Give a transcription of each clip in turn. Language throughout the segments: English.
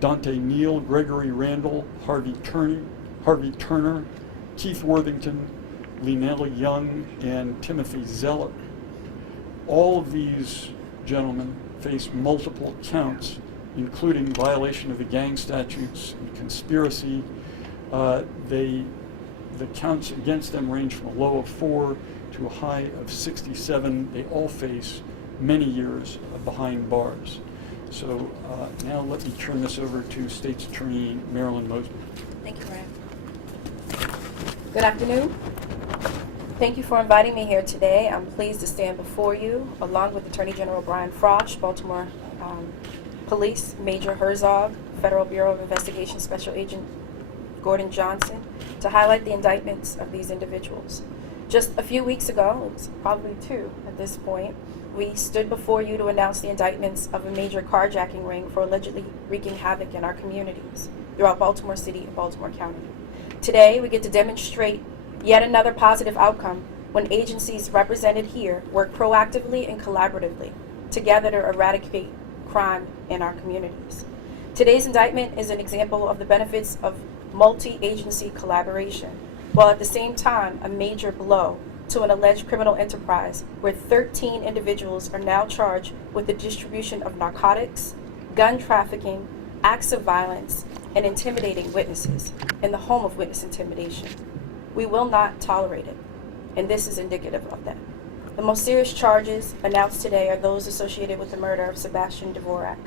Dante Neal, Gregory Randall, Harvey Turner, Keith Worthington, Lynell Young, and Timothy Zeller. All of these gentlemen face multiple counts, including violation of the gang statutes and conspiracy. The counts against them range from a low of 4 to a high of 67. They all face many years behind bars. So now let me turn this over to State's Attorney Marilyn Mosby. Thank you, Ryan. Good afternoon. Thank you for inviting me here today. I'm pleased to stand before you, along with Attorney General Brian Frosh, Baltimore Police, Major Herzog, Federal Bureau of Investigation Special Agent Gordon Johnson, to highlight the indictments of these individuals. Just a few weeks ago, it was probably 2 at this point, we stood before you to announce the indictments of a major carjacking ring for allegedly wreaking havoc in our communities throughout Baltimore City and Baltimore County. Today, we get to demonstrate yet another positive outcome when agencies represented here work proactively and collaboratively together to eradicate crime in our communities. Today's indictment is an example of the benefits of multi-agency collaboration, while at the same time a major blow to an alleged criminal enterprise where 13 individuals are now charged with the distribution of narcotics, gun trafficking, acts of violence, and intimidating witnesses in the home of witness intimidation. We will not tolerate it, and this is indicative of that. The most serious charges announced today are those associated with the murder of Sebastian Dvorak.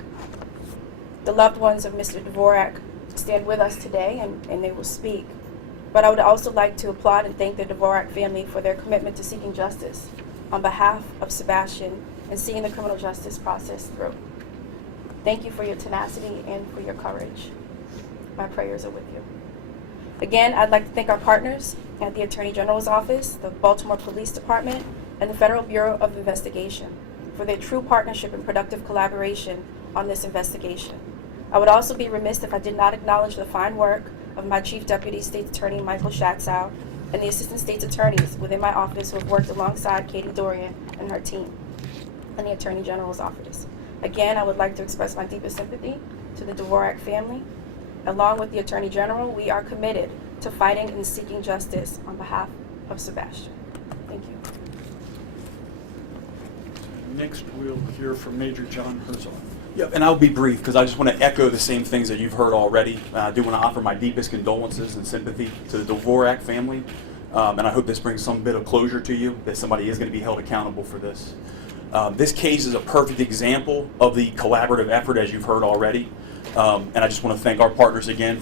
The loved ones of Mr. Dvorak stand with us today, and they will speak. But I would also like to applaud and thank the Dvorak family for their commitment to seeking justice on behalf of Sebastian and seeing the criminal justice process through. Thank you for your tenacity and for your courage. My prayers are with you. Again, I'd like to thank our partners at the Attorney General's Office, the Baltimore Police Department, and the Federal Bureau of Investigation for their true partnership and productive collaboration on this investigation. I would also be remiss if I did not acknowledge the fine work of my Chief Deputy State's Attorney Michael Schatzow and the Assistant State's Attorneys within my office who have worked alongside Katie Dorian and her team and the Attorney General's Office. Again, I would like to express my deepest sympathy to the Dvorak family. Along with the Attorney General, we are committed to fighting and seeking justice on behalf of Sebastian. Thank you. Next, we'll hear from Major John Herzog. Yep, and I'll be brief because I just want to echo the same things that you've heard already. I do want to offer my deepest condolences and sympathy to the Dvorak family, and I hope this brings some bit of closure to you, that somebody is going to be held accountable for this. This case is a perfect example of the collaborative effort, as you've heard already, and I just want to thank our partners again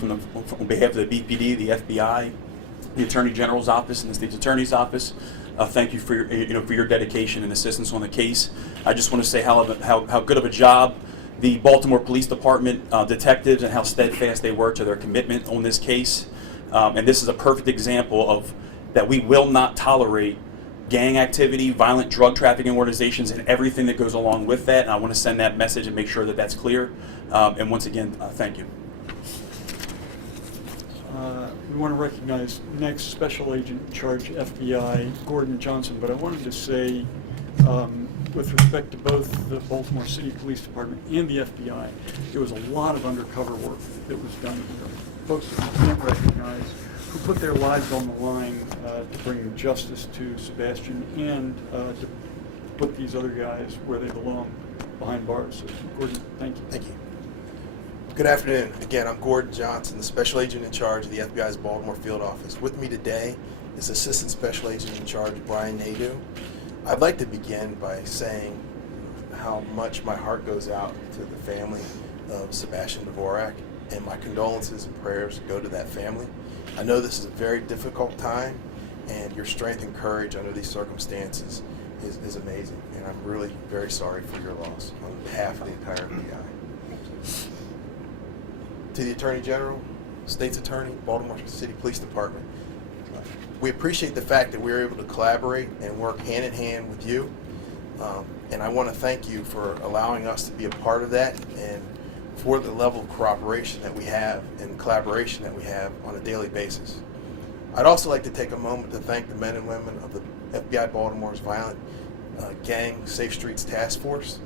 on behalf of the BPD, the FBI, the Attorney General's Office, and the State's Attorney's Office. Thank you for your dedication and assistance on the case. I just want to say how good of a job the Baltimore Police Department detectives and how steadfast they were to their commitment on this case. And this is a perfect example of that we will not tolerate gang activity, violent drug trafficking organizations, and everything that goes along with that. And I want to send that message and make sure that that's clear. And once again, thank you. We want to recognize next Special Agent in Charge FBI, Gordon Johnson, but I wanted to say, with respect to both the Baltimore City Police Department and the FBI, there was a lot of undercover work that was done here. Folks that we can't recognize, who put their lives on the line to bring justice to Sebastian and to put these other guys where they belong, behind bars. So, Gordon, thank you. Thank you. Good afternoon. Again, I'm Gordon Johnson, the Special Agent in Charge of the FBI's Baltimore Field Office. With me today is Assistant Special Agent in Charge Brian Nadeau. I'd like to begin by saying how much my heart goes out to the family of Sebastian Dvorak, and my condolences and prayers go to that family. I know this is a very difficult time, and your strength and courage under these circumstances is amazing, and I'm really very sorry for your loss on behalf of the entire FBI. To the Attorney General, State's Attorney, Baltimore City Police Department, we appreciate the fact that we're able to collaborate and work hand in hand with you, and I want to thank you for allowing us to be a part of that and for the level of cooperation that we have and collaboration that we have on a daily basis. I'd also like to take a moment to thank the men and women of the FBI Baltimore's Violent Gang Safe Streets Task Force.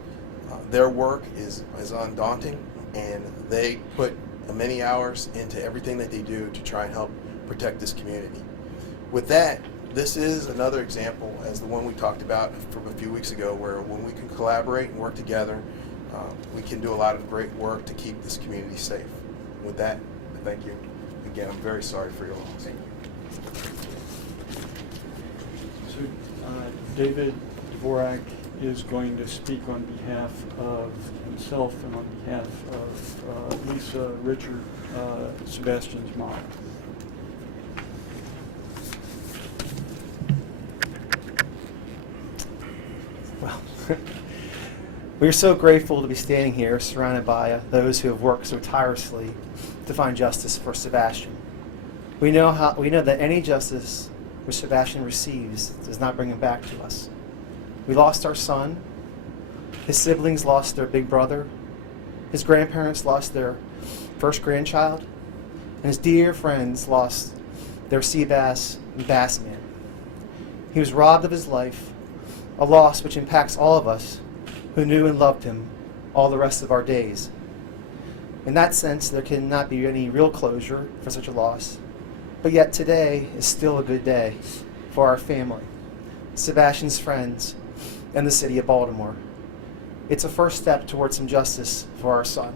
Their work is undaunting, and they put many hours into everything that they do to try and help protect this community. With that, this is another example as the one we talked about from a few weeks ago, where when we can collaborate and work together, we can do a lot of great work to keep this community safe. With that, I thank you. Again, I'm very sorry for your loss. Thank you. So, David Dvorak is going to speak on behalf of himself and on behalf of Lisa Richard, Sebastian's mom. Well, we're so grateful to be standing here surrounded by those who have worked so tirelessly to find justice for Sebastian. We know that any justice which Sebastian receives does not bring him back to us. We lost our son. His siblings lost their big brother. His grandparents lost their first grandchild. And his dear friends lost their sea bass and bass man. He was robbed of his life, a loss which impacts all of us who knew and loved him all the rest of our days. In that sense, there cannot be any real closure for such a loss, but yet today is still a good day for our family, Sebastian's friends, and the city of Baltimore. It's a first step towards some justice for our son.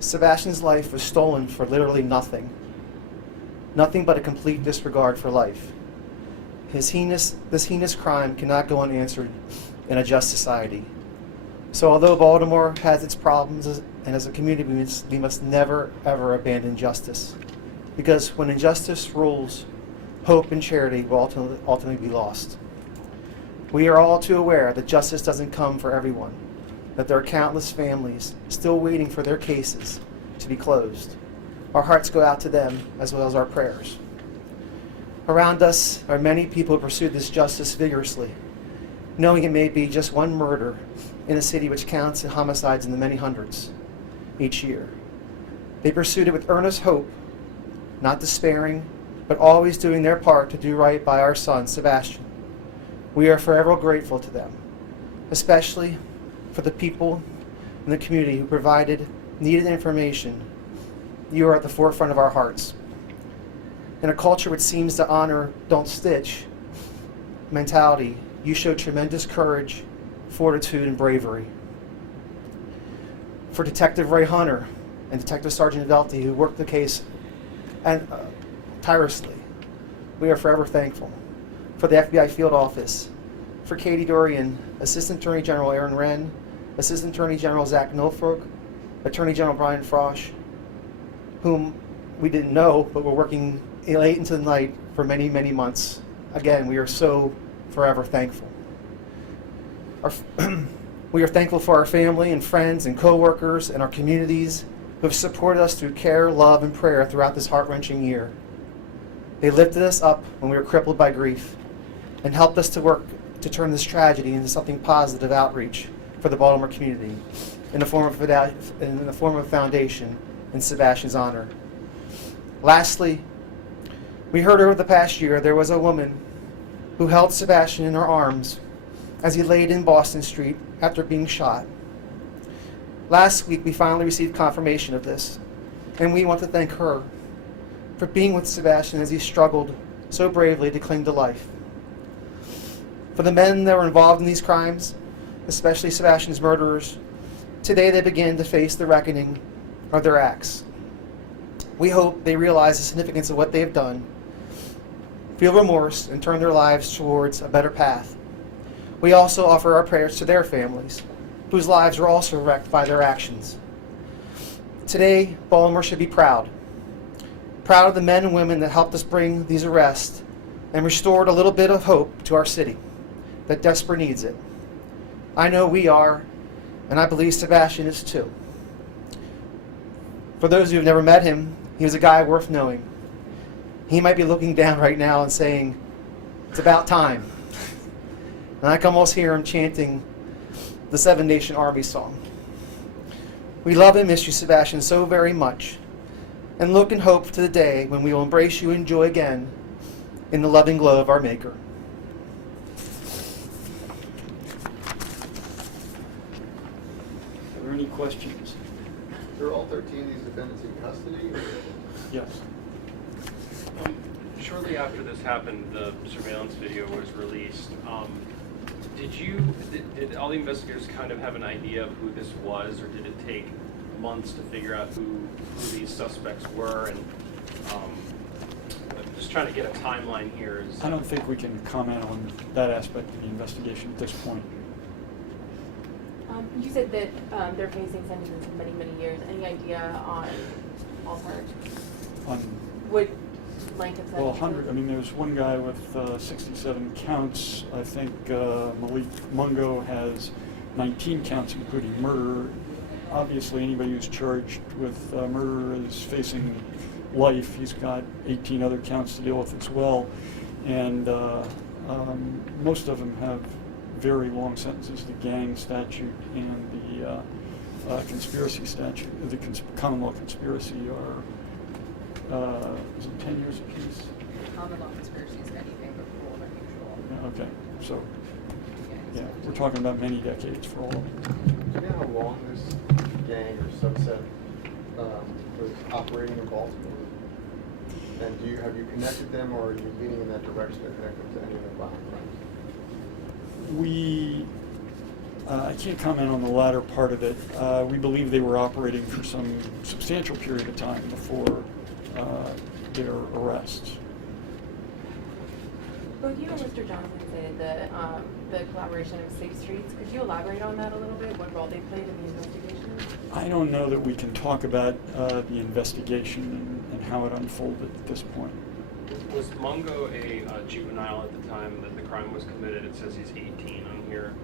Sebastian's life was stolen for literally nothing but a complete disregard for life. This heinous crime cannot go unanswered in a just society. So although Baltimore has its problems, and as a community we must never ever abandon justice. Because when injustice rules, hope and charity will ultimately be lost. We are all too aware that justice doesn't come for everyone, that there are countless families still waiting for their cases to be closed. Our hearts go out to them as well as our prayers. Around us are many people who pursue this justice vigorously, knowing it may be just one murder in a city which counts in homicides in the many hundreds each year. They pursued it with earnest hope, not despairing, but always doing their part to do right by our son, Sebastian. We are forever grateful to them, especially for the people in the community who provided needed information. You are at the forefront of our hearts. In a culture which seems to honor don't stitch mentality, you show tremendous courage, fortitude, and bravery. For Detective Ray Hunter and Detective Sergeant Velty, who worked the case tirelessly, we are forever thankful. For the FBI field office, for Katie Dorian, Assistant Attorney General Aaron Wren, Assistant Attorney General Zach Norfolk, Attorney General Brian Frosh, whom we didn't know but were working late into the night for many, many months. Again, we are so forever thankful. We are thankful for our family and friends and co-workers and our communities who have supported us through care, love, and prayer throughout this heart-wrenching year. They lifted us up when we were crippled by grief and helped us to work to turn this tragedy into something positive outreach for the Baltimore community in the form of a foundation in Sebastian's honor. Lastly, we heard over the past year there was a woman who held Sebastian in her arms as he laid in Boston Street after being shot. Last week we finally received confirmation of this, and we want to thank her for being with Sebastian as he struggled so bravely to cling to life. For the men that were involved in these crimes, especially Sebastian's murderers, today they begin to face the reckoning of their acts. We hope they realize the significance of what they have done, feel remorse, and turn their lives towards a better path. We also offer our prayers to their families, whose lives were also wrecked by their actions. Today, Baltimore should be proud. Proud of the men and women that helped us bring these arrests and restored a little bit of hope to our city that desperately needs it. I know we are, and I believe Sebastian is too. For those who have never met him, he was a guy worth knowing. He might be looking down right now and saying, "It's about time." And I can almost hear him chanting the Seven Nation Army song. We love and miss you, Sebastian, so very much, and look and hope to the day when we will embrace you and joy again in the loving glow of our Maker. Are there any questions? Are all 13 of these defendants in custody? Or? Yes. Shortly after this happened, the surveillance video was released. Did all the investigators kind of have an idea of who this was, or did it take months to figure out who these suspects were? And I'm just trying to get a timeline here. I don't think we can comment on that aspect of the investigation at this point. You said that they're facing sentences of many, many years. Any idea on ballpark? On What length of sentence? Well, 100. I mean, there's one guy with 67 counts. I think Malik Mungo has 19 counts, including murder. Obviously, anybody who's charged with murder is facing life. He's got 18 other counts to deal with as well, and most of them have very long sentences. The gang statute and the conspiracy statute, the common law conspiracy are is it 10 years apiece? Common law conspiracy is anything but cruel and unusual. Yeah, okay, so yeah, we're talking about many decades for all of them. Do you know how long this gang or subset was operating in Baltimore? And have you connected them, or are you leaning in that direction to connect them to any of the violent crimes? I can't comment on the latter part of it. We believe they were operating for some substantial period of time before their arrests. Both you and Mr. Johnson said the collaboration of Safe Streets. Could you elaborate on that a little bit? What role they played in the investigation? I don't know that we can talk about the investigation and how it unfolded at this point. Was Mungo a juvenile at the time that the crime was committed? It says he's 18 on here.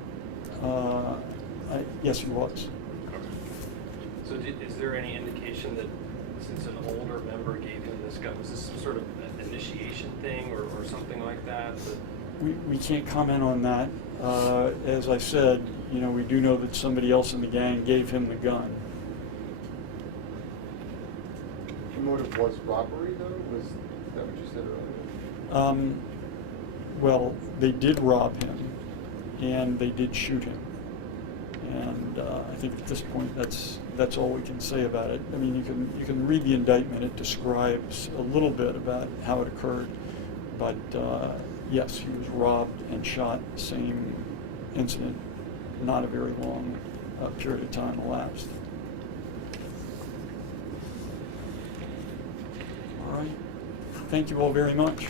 Yes, he was. Okay. So is there any indication that since an older member gave him this gun, was this some sort of initiation thing or something like that? We can't comment on that. As I said, we do know that somebody else in the gang gave him the gun. The motive was robbery, though? Was that what you said earlier? Well, they did rob him, and they did shoot him. And I think at this point, that's all we can say about it. I mean, you can read the indictment. It describes a little bit about how it occurred, but yes, he was robbed and shot. Same incident. Not a very long period of time elapsed. All right. Thank you all very much.